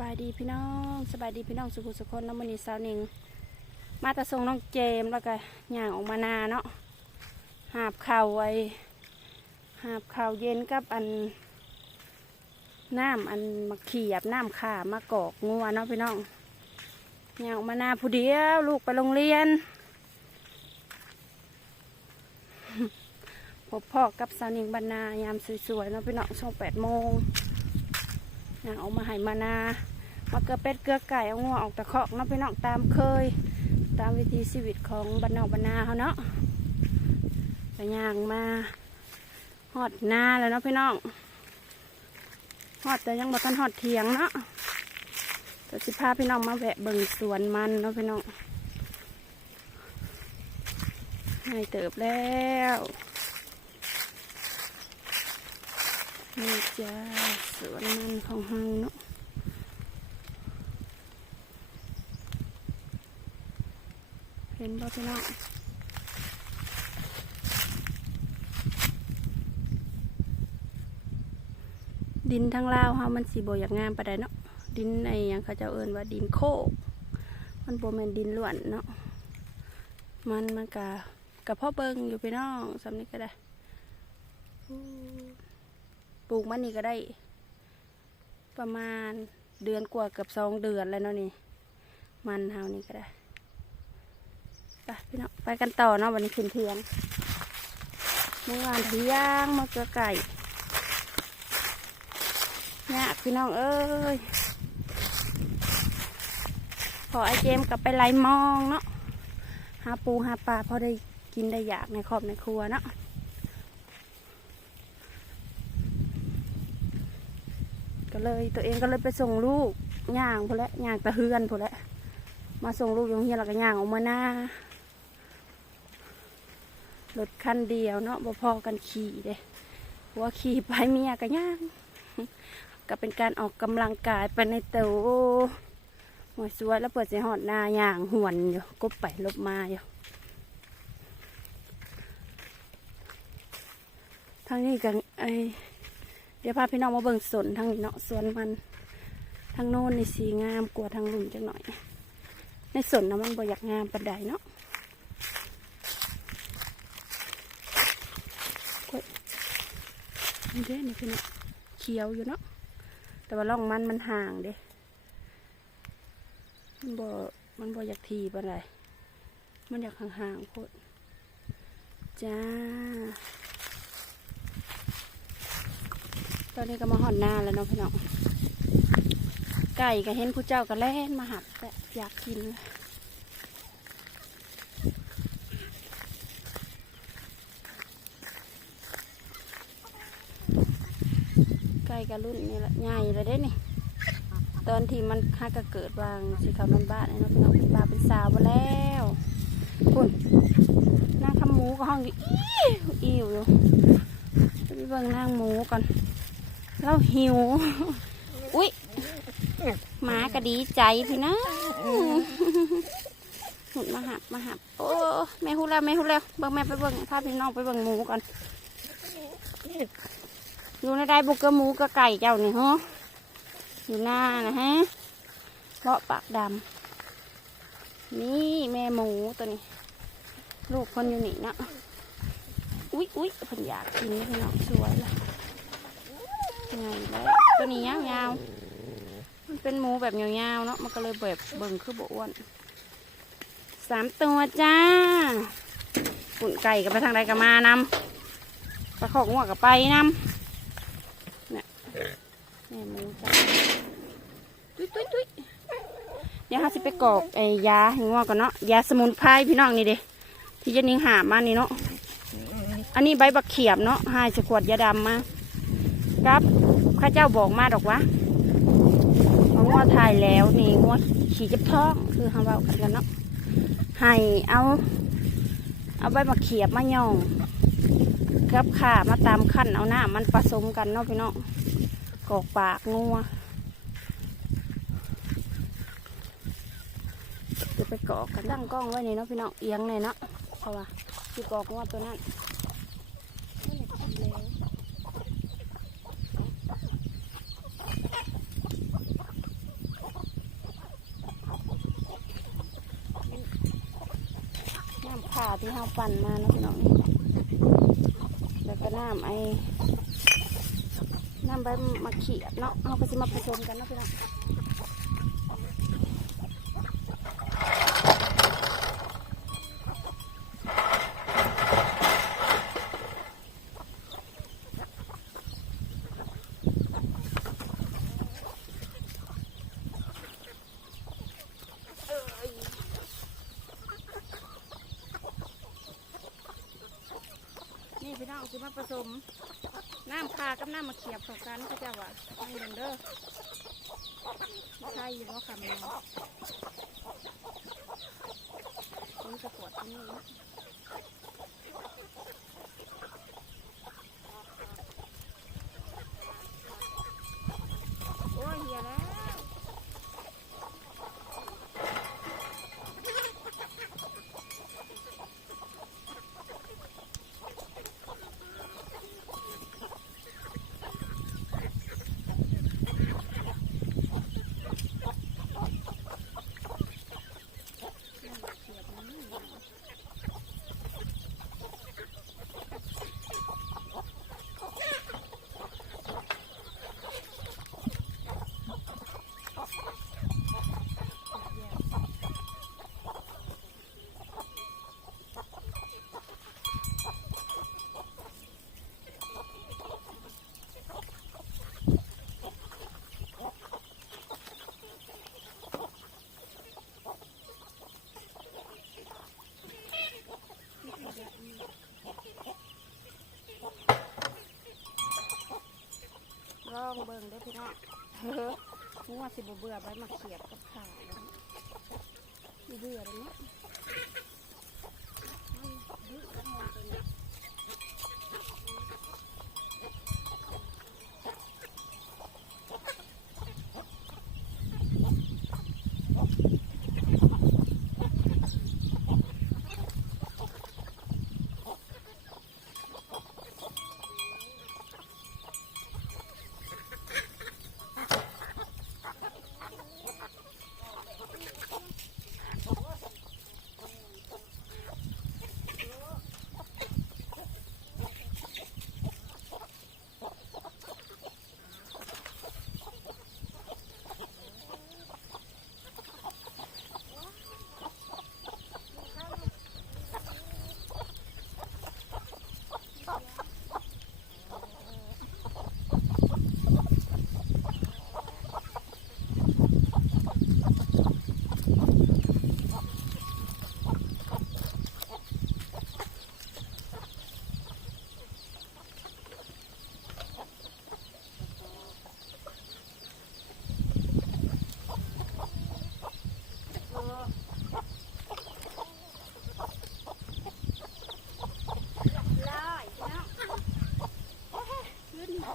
บายดีพี่น้องสบายดีพี่น้องสุขุสุคนน้ำมันีสาวนิงมาตะทรงน้องเจมแล้วก็ย่างออกมานาเนาะหาบข่าวไว้หาบข่าวเย็นกับอันน้ำอันมาเขียบน้ำข่ามากอกงัวเนาะพี่น้องย่างออกมานาผู้เดียวลูกไปโรงเรียนพบพ่อกับสาวนิงบรรณายามสวยๆเนาะพี่น้องช่วงแปดโมง นางเอามาให้มานามาเกลือเป็ดเกลือไก่เอางัวออกตะเคาะเนาะพี่น้องตามเคย ตามวิธีชีวิตของบรรนอกบรรนาเขาเนาะไปย่างมาหอดนาแล้วเนาะพี่น้องหอดแต่ยังบ่ทันหอดเทียงเนาะแต่สิพาพี่น้องมาแวะเบิ่งสวนมันเนาะพี่น้องให้เติบแล้วนี่จ้า วนมันของเฮาเนาะเห็นบ่พี่น้องดินทั้งลาวเฮามันสีบ่อยากงามปานใดเนาะดินไอ้หยังเขาเจ้าเอิ้นว่าดินโคกมันบ่แมนดินล้วนเนาะมันมันกะกะพ่อเบิงอยู่พี่น้องสำนี้ก็ได้ปลูกมันนี่ก็ได้ ประมาณเดือนกว่าเกือบสองเดือนแล้วเนาะนี่ มันเฮานี่ก็ได้ไปพี่น้องไปกันต่อเนาะวันนี้ขึ้นเทียงเมื่อวานที่ย่างมาเกลือไก่เนี่ยพี่น้องเอ้ยพอไอเจมกลับไปไล่มองเนาะหาปูหาปลาพอได้กินได้อยากในครอบในครัวเนาะ ก็เลยตัวเองก็เลยไปส่งลูกย่างพอแล้วย่างตะเฮือนพอแล้วมาส่งลูกอยู่โรงเฮียนแล้วก็ย่างออกมาหน้ารถคันเดียวเนาะบ่พอกันขี่เด้หัวขี่ไปเมียก็ย่าง ก็เป็นการออกกำลังกายไปในเตาหัวสวยแล้วเปิดเสียหอดหน้าย่างหวนอยู่กบไปลบมาอยู่ทางนี้กันไอ เดี๋ยวพาพี่น้องมาเบิ่งสวนทางนี้เนาะสวนมันทางโน้นในสีงามกว่าทางลุ่นจังหน่อย ในสวนนะมันบ่อยากงามปานใดเนาะกล้ยนี่เด้นี่คือเนาะเขียวอยู่เนาะแต่ว่าร่องมันมันห่างเด้มันบ่มันบ่อยากทีปานใดมันอยากห่างๆโคตรจ้า ตอนนี้ก็มาห่อนหน้าแล้วเนาะพี่น้องไก่ก็เห็นผู้เจ้าก็แล่นมาหับแต่อยากกินไก่กับรุ่นนี่แหละใหญ่เลยได้นี่ตอนที่มันฮักก็เกิดวางสีขาวนอนบ้านนี่เนาะพี่น้องเป็นบาเป็นสาวมาแล้วคุณนางทำหมูก็ห้องอยู่อิ้วอิวอยู่ไปเบิ่งนางหมูก่อน เราหิว อุ้ยหมาก็ดีใจพี่นะหุดมาหับมาหับ โอ้แม่ฮู้แล้วแม่ฮู้แล้วเบิ่งแม่ไปเบิ่งพาพี่น้องไปเบิ่งหมูก่อนอยู่ในได้บุกกระหมูกระไก่เจ้านี่ฮะอยู่หน้านะฮะเลาะปากดำนี่แม่หมูตัวนี้ ลูกคนอยู่นี่นะอุ๊ยอุ๊ยพิ่นอยากกินพี่น้องสวยเลย ไงแล้วตัวนี้ยาวๆมันเป็นหมูแบบยาวๆเนาะมันก็เลยแบบเบิ่งคือบ่อ้วนสามตัวจ้าปุ่นไก่กับไปทางใดก็มานำปลาขอกงัวกับไปนำแม่หมูจ้าตุ้ยตุ้ยตุ้ยเดี๋ยวเราสิไปกรอกไอ้ยาให้งัวก่อนเนาะยาสมุนไพรพี่น้องนี่เด้ที่จะนิ่งหามานี่เนาะอันนี้ใบบักเขียบเนาะหายสขวดยาดำมาครับ ข้าเจ้าบอกมาดอกวะว่างัวถ่ายแล้วนี่งัวขี่จับท้องคือเขาเบากันกันเนาะให้เอา เอาใบบักเขียบมาย่องกับข่ามาตามขั้นเอาหน้ามันผสมกันเนาะพี่น้องกอกปากงัวจะไปกอกกันตั้งกล้องไว้นี่เนาะพี่น้องเอียงเลยเนาะเพราะว่าคือกอกงัวตัวนั้น ผ่าที่เฮา ปั่นมาเนาะพี่น้องแล้วก็น้ำไอ้น้ำใบมะเขียบเนาะเอาก็สิมาผสมกันเนาะพี่น้อง น้องสิมาผสม น้ำปลากับน้ำมะเขียบเข้ากันก็จะว่าไม่เห็นเด้อใช่อยู่ว่าคำนี้นี่จะปวดที่นี่นะโอ้ยเหียแล้ว ลองเบิ่งได้อ พี่น้องเฮ้องัวสิบเบื่อใบมะเขียบกับข่าวเบื่อเลยเนาะเอาดื้อกันหมดเลยเนี่ยร้อยพี่น้องขึ้นมา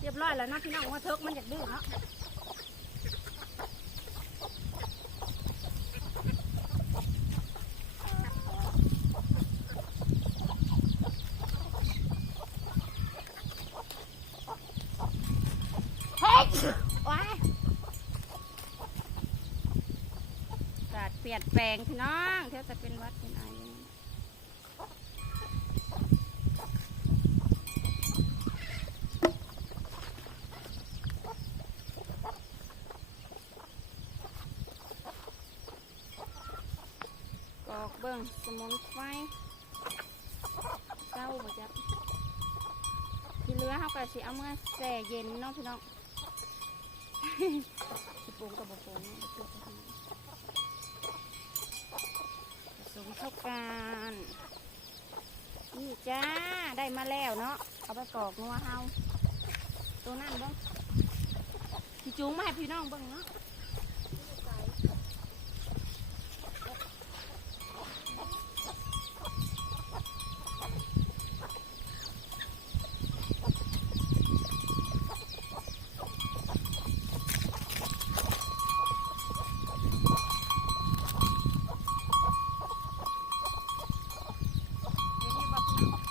เรียบร้อย แล้วนาะพี่น้องว่าเทิกมันอยากดื้อเนาะเฮ้ยว้ายกาศเปลี่ยนแปลงพี่น้องเท่าจะเป็นวัดเป็นไอกอกเบิ่งสมุนไพรเจ้าบ่จับที่เหลือเขาก็สิเอาเมื่อแส่เย็นเนาะพี่น้องสิปรุงกับบปรุงผสมเข้ากันนี่จ้าได้มาแล้วเนาะเอาไปกรอกงัวเฮาตัวนั่นเบ้างพี่จุงมาให้พี่น้องเบ้างเนาะเดี๋ยวนี้บอกพี่น้อง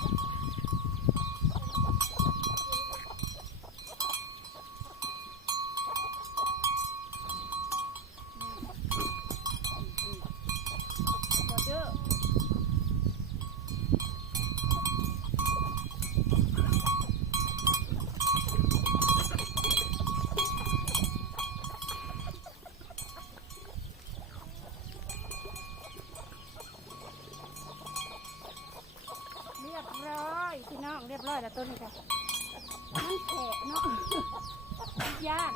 องเรียบร้อยแล้ว ต้นนี้ันแฉะเนาะย่าน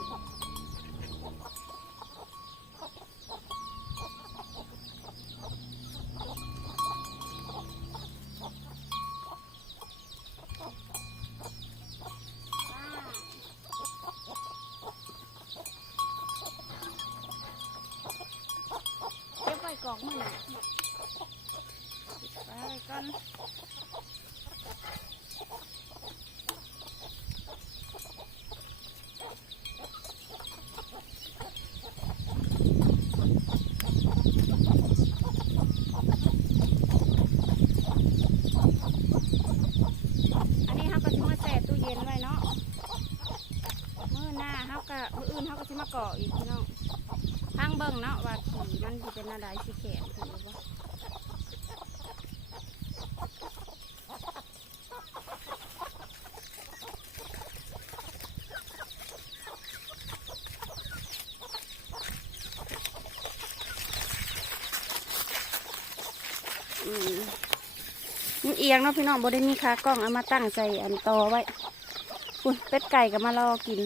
เก็บไว้กล่องมือหน่อยไปไว้ก่อนอันนี้เขาก็จะมาแช่ตู้เย็นไว้เนาะมื้อหน้าเขาก็มื้ออื่นเขาะอีกพี่น้องทางเบิ่งเนาะว่าขี่มันสิเป็นอะไรสิแขนถึงหรือบ่อืมมันเอียงเนาะพี่น้องบ่ได้มีคากล้องเอามาตั้งใส่อันตอไว้คุณเป็ดไก่ก็มารอกิน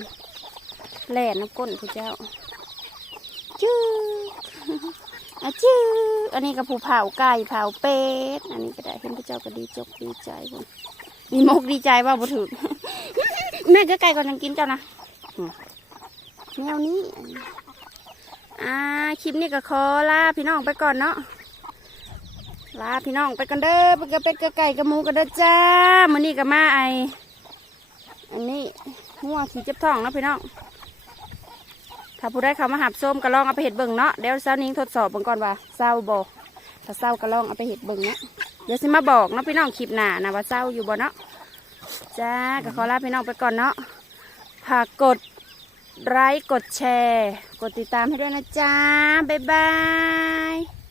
แหล่น้ำก้นผู้เจ้าจื้ออะจื้ออันนี้ก็ผู้เผาไก่เผาเป็ด อันนี้ก็ได้เห็นพระเจ้าก็ดีจกดีใจมีมกดีใจว่าบ่ถึกแม่ก็ไก่ก่อนยังกินเจ้านะอืมแนวนี้ อ่า คลิปนี้ก็ขอลาพี่น้องไปก่อนเนาะ ลาพี่น้องไปกันเด้อ ไปกับเป็ดกับไก่กับหมูกันเด้อจ้ามื้อนี้ก็มาไอ อันนี้ง่วงขี่เจ็บท้องเนาะพี่น้อง ถ้าผู้ได้เขามาหับส้มก็ลองเอาไปเห็ดเบิ่งเนาะเดี๋ยวเช้านี้ทดสอบเบิ่งก่อนว่าเศร้าบ่ถ้าเศร้าก็ลองเอาไปเห็ดเบิ่งเนาะเดี๋ยวสิมาบอกเนาะพี่น้องคลิปหน้านะว่าเศร้าอยู่บ่เนาะจ้าก็ขอลาพี่น้องไปก่อนเนาะฝากกดไลค์กดแชร์ กดติดตามให้ด้วยนะจ้าบ๊ายบาย